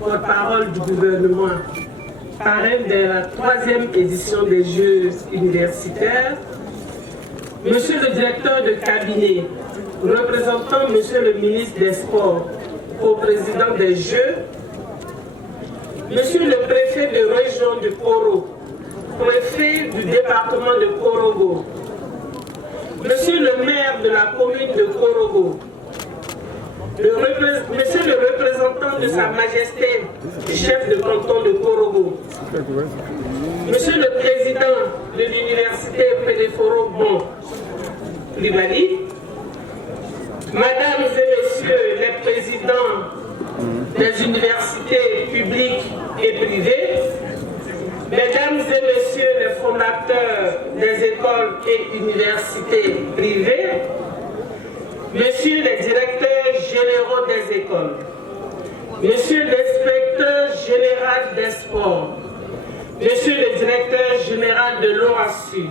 porte-parole du gouvernement, parrain de la 3e édition des Jeux universitaires, Monsieur le directeur de cabinet, représentant Monsieur le ministre des Sports, co-président des Jeux, Monsieur le préfet de région du Koro, préfet du département de Korogo, Monsieur le maire de la commune de Korogo, Monsieur le représentant de Sa Majesté, chef de canton de Korogo, Monsieur le président de l'université Pédéforo Bon Libali, Mesdames et Messieurs les présidents des universités publiques et privées, Mesdames et Messieurs les fondateurs des écoles et universités privées, Messieurs les directeurs généraux des écoles, Monsieur l'inspecteur général des sports, Monsieur le directeur général de l'OASU,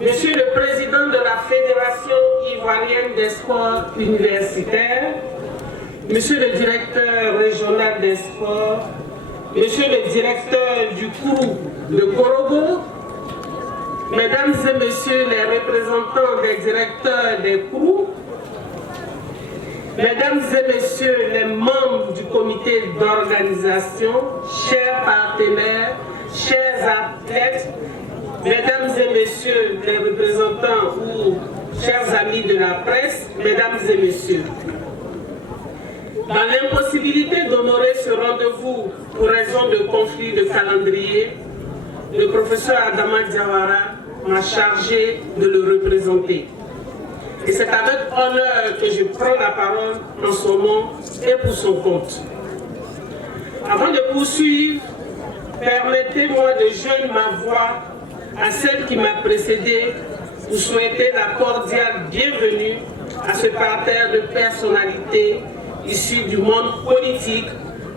Monsieur le président de la Fédération ivoirienne des sports universitaires, Monsieur le directeur régional des sports, Monsieur le directeur du Kourou de Korogo, Mesdames et Messieurs les représentants des directeurs des Kourou, Mesdames et Messieurs les membres du comité d'organisation, chers partenaires, chers athlètes, Mesdames et Messieurs les représentants ou chers amis de la presse, Mesdames et Messieurs, dans l'impossibilité d'honorer ce rendez-vous pour raison de conflit de calendrier, le professeur Adama Diawara m'a chargé de le représenter. Et c'est avec honneur que je prends la parole en son nom et pour son compte. Avant de poursuivre, permettez-moi de joindre ma voix à celle qui m'a précédée pour souhaiter la cordiale bienvenue à ce parterre de personnalités issues du monde politique,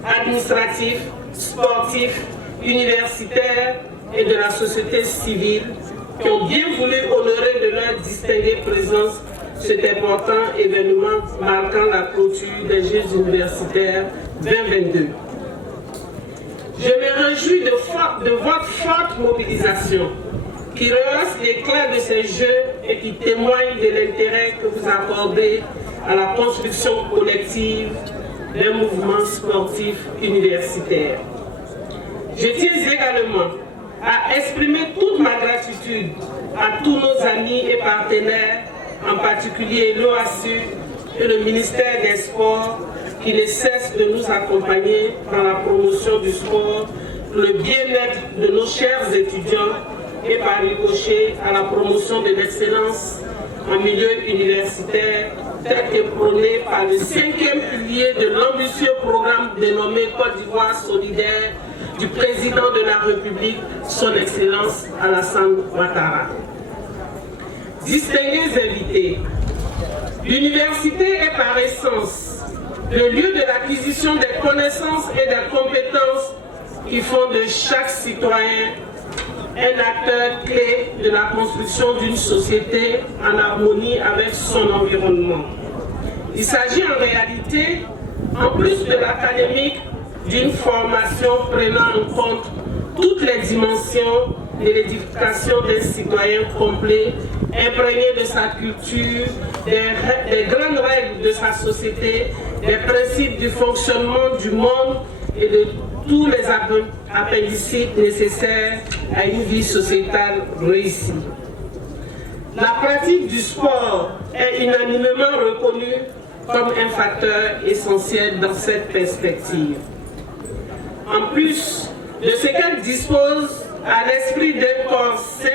administratif, sportif, universitaire et de la société civile qui ont bien voulu honorer de leur distinguée présence cet important événement marquant la clôture des Jeux universitaires 2022. Je me réjouis de votre forte mobilisation qui rehausse l'éclat de ces Jeux et qui témoigne de l'intérêt que vous accordez à la construction collective d'un mouvement sportif universitaire. Je tiens également à exprimer toute ma gratitude à tous nos amis et partenaires, en particulier l'OASU et le ministère des Sports, qui ne cessent de nous accompagner dans la promotion du sport pour le bien-être de nos chers étudiants et par ricochet à la promotion de l'excellence en milieu universitaire, tel que prôné par le 5e pilier de l'ambitieux programme dénommé Côte d'Ivoire solidaire du président de la République, son Excellence Alassane Ouattara. Distingués invités, l'université est par essence le lieu de l'acquisition des connaissances et des compétences qui font de chaque citoyen un acteur clé de la construction d'une société en harmonie avec son environnement. Il s'agit en réalité, en plus de l'académique, d'une formation prenant en compte toutes les dimensions de l'édification d'un citoyen complet, imprégné de sa culture, des grandes règles de sa société, des principes du fonctionnement du monde et de tous les appendicites nécessaires à une vie sociétale réussie. La pratique du sport est unanimement reconnue comme un facteur essentiel dans cette perspective. En plus de ce qu'elle dispose à l'esprit d'un corps sain,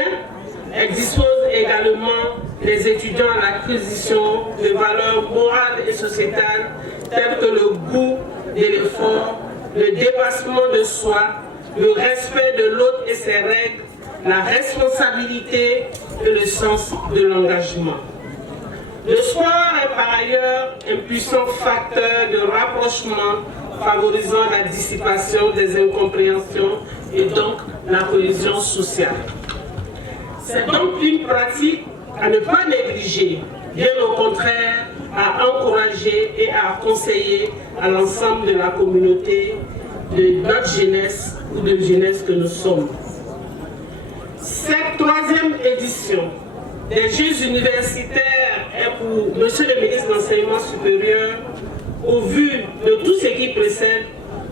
elle dispose également les étudiants à l'acquisition de valeurs morales et sociétales telles que le goût de l'effort, le dépassement de soi, le respect de l'autre et ses règles, la responsabilité et le sens de l'engagement. Le sport est par ailleurs un puissant facteur de rapprochement favorisant la dissipation des incompréhensions et donc la cohésion sociale. C'est donc une pratique à ne pas négliger, bien au contraire, à encourager et à conseiller à l'ensemble de la communauté de notre jeunesse ou de jeunesse que nous sommes. Cette 3e édition des Jeux universitaires est pour Monsieur le ministre de l'Enseignement supérieur, au vu de tout ce qui précède,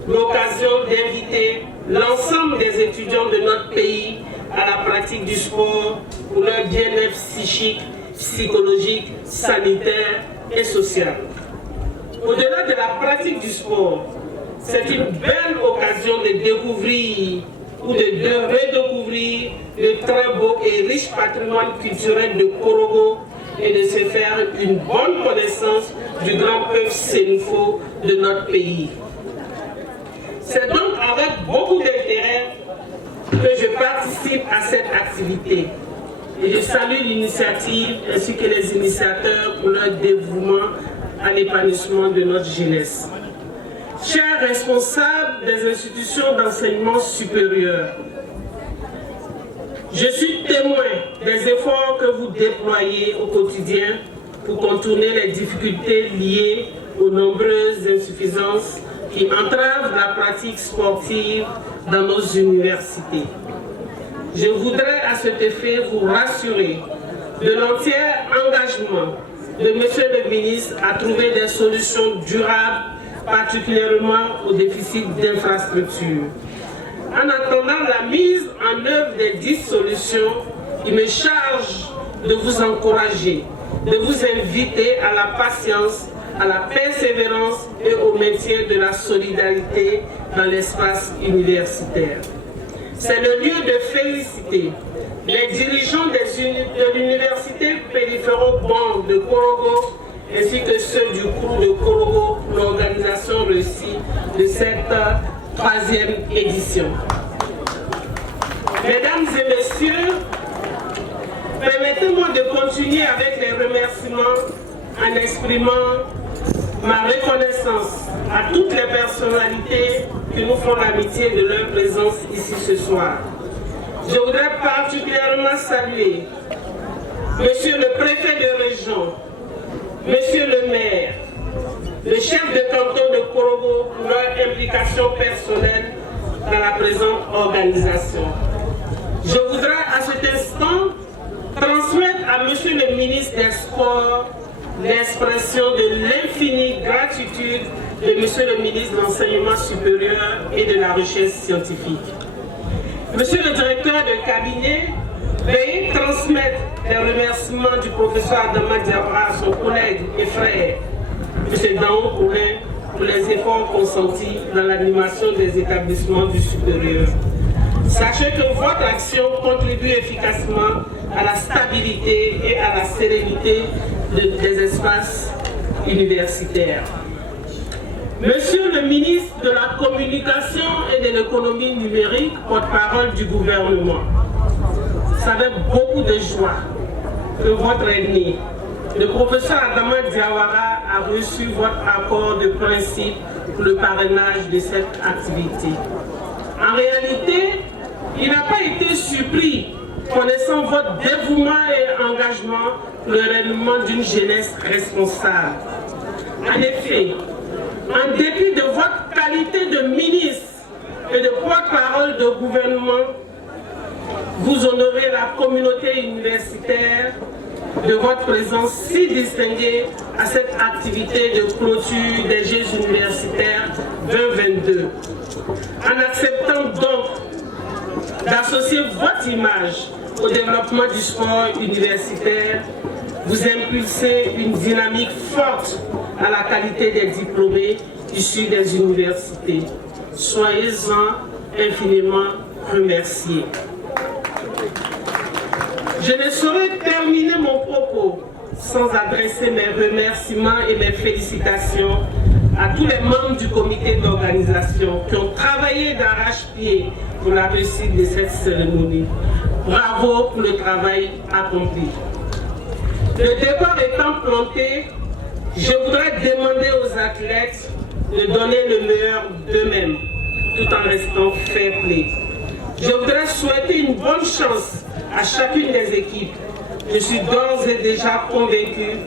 l'occasion d'inviter l'ensemble des étudiants de notre pays à la pratique du sport pour leur bien-être psychique, psychologique, sanitaire et social. Au-delà de la pratique du sport, c'est une belle occasion de découvrir ou de redécouvrir le très beau et riche patrimoine culturel de Korogo et de se faire une bonne connaissance du grand peuple sénoufo de notre pays. C'est donc avec beaucoup d'intérêt que je participe à cette activité. Et je salue l'initiative ainsi que les initiateurs pour leur dévouement à l'épanouissement de notre jeunesse. Chers responsables des institutions d'enseignement supérieur, je suis témoin des efforts que vous déployez au quotidien pour contourner les difficultés liées aux nombreuses insuffisances qui entravent la pratique sportive dans nos universités. Je voudrais à cet effet vous rassurer de l'entier engagement de Monsieur le ministre à trouver des solutions durables, particulièrement au déficit d'infrastructures. En attendant la mise en œuvre des 10 solutions, il me charge de vous encourager, de vous inviter à la patience, à la persévérance et au maintien de la solidarité dans l'espace universitaire. C'est le lieu de féliciter les dirigeants de l'université périphéro-bande de Korogo ainsi que ceux du crew de Korogo pour l'organisation réussie de cette 3e édition. Mesdames et messieurs, permettez-moi de continuer avec les remerciements en exprimant ma reconnaissance à toutes les personnalités qui nous font l'amitié de leur présence ici ce soir. Je voudrais particulièrement saluer Monsieur le préfet de région, Monsieur le maire, le chef de canton de Korogo pour leur implication personnelle dans la présente organisation. Je voudrais à cet instant transmettre à Monsieur le ministre des Sports l'expression de l'infinie gratitude de Monsieur le ministre de l'Enseignement supérieur et de la Recherche scientifique. Monsieur le directeur de cabinet, veuillez transmettre les remerciements du professeur Adama Diawara à son collègue et frère, M. Dao Poulin, pour les efforts consentis dans l'animation des établissements du supérieur. Sachez que votre action contribue efficacement à la stabilité et à la sérénité des espaces universitaires. Monsieur le ministre de la Communication et de l'économie numérique, porte-parole du gouvernement, c'est avec beaucoup de joie que votre aîné, le professeur Adama Diawara, a reçu votre accord de principe pour le parrainage de cette activité. En réalité, il n'a pas été surpris, connaissant votre dévouement et engagement pour le rayonnement d'une jeunesse responsable. En effet, en dépit de votre qualité de ministre et de porte-parole de gouvernement, vous honorez la communauté universitaire de votre présence si distinguée à cette activité de clôture des Jeux universitaires 2022. En acceptant donc d'associer votre image au développement du sport universitaire, vous impulsez une dynamique forte à la qualité des diplômés issus des universités. Soyez-en infiniment remerciés. Je ne saurais terminer mon propos sans adresser mes remerciements et mes félicitations à tous les membres du comité d'organisation qui ont travaillé d'arrache-pied pour la réussite de cette cérémonie. Bravo pour le travail accompli. Le décor étant planté, je voudrais demander aux athlètes de donner le meilleur d'eux-mêmes, tout en restant fair-play. Je voudrais souhaiter une bonne chance à chacune des équipes. Je suis d'ores et déjà convaincu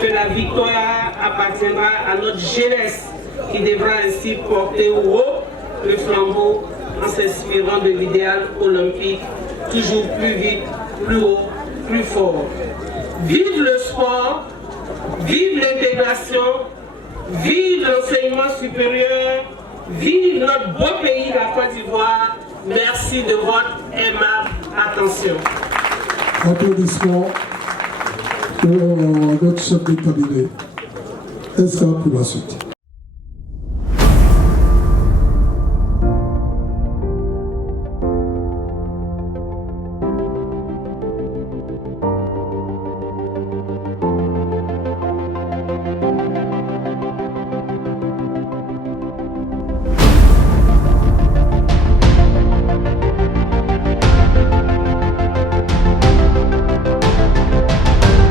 que la victoire appartiendra à notre jeunesse qui devra ainsi porter haut le flambeau en s'inspirant de l'idéal olympique, toujours plus vite, plus haut, plus fort. Vive le sport, vive l'intégration, vive l'enseignement supérieur, vive notre beau pays, la Côte d'Ivoire. Merci de votre aimable attention. Applaudissements pour notre chef de cabinet. Est-ce pour la suite?